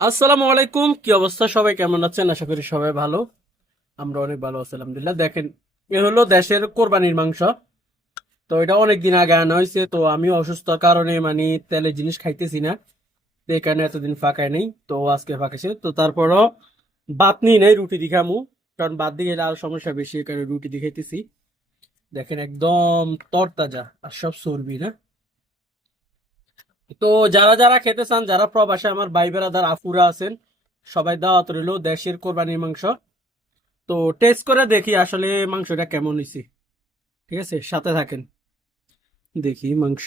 আসসালামু আলাইকুম, কি অবস্থা? সবাই কেমন আছেন? আশা করি সবাই ভালো। আমরা অনেক ভালো আছি আলহামদুলিল্লাহ। দেখেন, এ হলো দেশের কোরবানির মাংস। তো এটা অনেক দিন আগে আনা হয়েছে, তো আমি অসুস্থর কারণে মানে তেলের জিনিস খাইতেছি না, তো এই কারণে এতদিন ফাঁকায় নেই, তো আজকে ফাঁকাছে। তো তারপরও ভাত নিই নাই, রুটি দি খামু, কারণ ভাত দিয়ে খেলে আর সমস্যা বেশি, এই কারণে রুটি দিয়ে খাইতেছি। দেখেন একদম তরতাজা আর সব চর্বি না। তো যারা যারা খেতে চান, যারা প্রবাসে আমার ভাই বেড়াদার আফুরা আছেন, সবাই দাওয়াত রইলো দেশের কোরবানির মাংস। তো টেস্ট করে দেখি আসলে মাংসটা কেমন হয়েছে। ঠিক আছে, সাথে থাকেন। দেখি মাংস।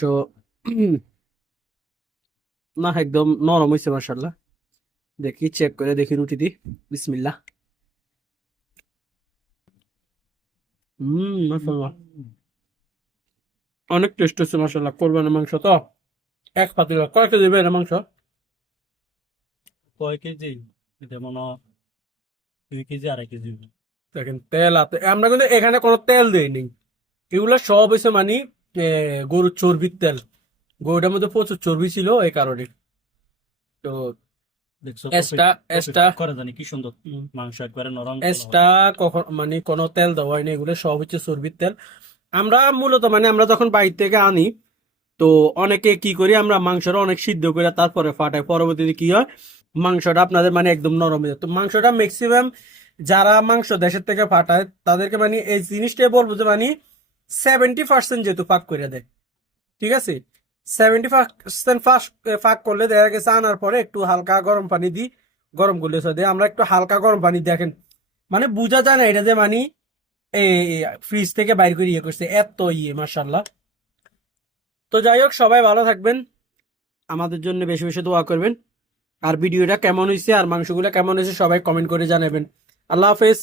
না, একদম নরম হয়েছে মাশাল্লাহ। দেখি, চেক করে দেখি রুটি দি। বিসমিল্লাহ। মাশাল্লাহ, অনেক টেস্ট হচ্ছে মাশাল্লাহ। কোরবানির মাংস তো এক পাতিল। কয় কেজি দেবে এটা মাংস? কয় কেজি? এটা মনে হয় 2 কেজি 2.5 কেজি হবে। দেখেন তেল আছে, আমরা কিন্তু এখানে কোনো তেল দেইনি। এগুলো সব হয়েছে মানে গরুর চর্বির তেল। গরুটার মধ্যে প্রচুর চর্বি ছিল, এই কারণে। তো দেখছো এক্সট্রা এক্সট্রা করে জানি কি সুন্দর মাংস একবারে নরম তোলা এক্সট্রা হয়। কখন মানে কোনো তেল দেওয়া হয়নি, এগুলো সব হচ্ছে চর্বির তেল। আমরা মূলত মানে আমরা যখন বাইরে থেকে আনি, তো অনেকে কি করি, আমরা মাংসটা অনেক সিদ্ধ করে তারপরে ফাটাই, পরবর্তীতে কি হয়, মাংসটা আপনাদের মানে একদম নরম হয়ে যায়। তো মাংসটা ম্যাক্সিমাম যারা মাংস দেশের থেকে ফাটায় তাদেরকে মানে এই জিনিসটাই বলবো যে মানে 70% যেহেতু ফাঁক করে দেয়। ঠিক আছে, 70% ফাঁক করলে দেখা গেছে আনার পরে একটু হালকা গরম পানি দিই। গরম করলে দেয়, আমরা একটু হালকা গরম পানি দেখেন, মানে বোঝা যায় না এটা যে মানে এই ফ্রিজ থেকে বাইর করে ইয়ে করছে, এত ইয়ে মাশাল্লাহ। তো যাই হোক, সবাই ভালো থাকবেন, আমাদের জন্য বেশি বেশি দোয়া করবেন। আর ভিডিওটা কেমন হয়েছে আর মাংসগুলো কেমন হয়েছে সবাই কমেন্ট করে জানাবেন। আল্লাহ হাফেজ।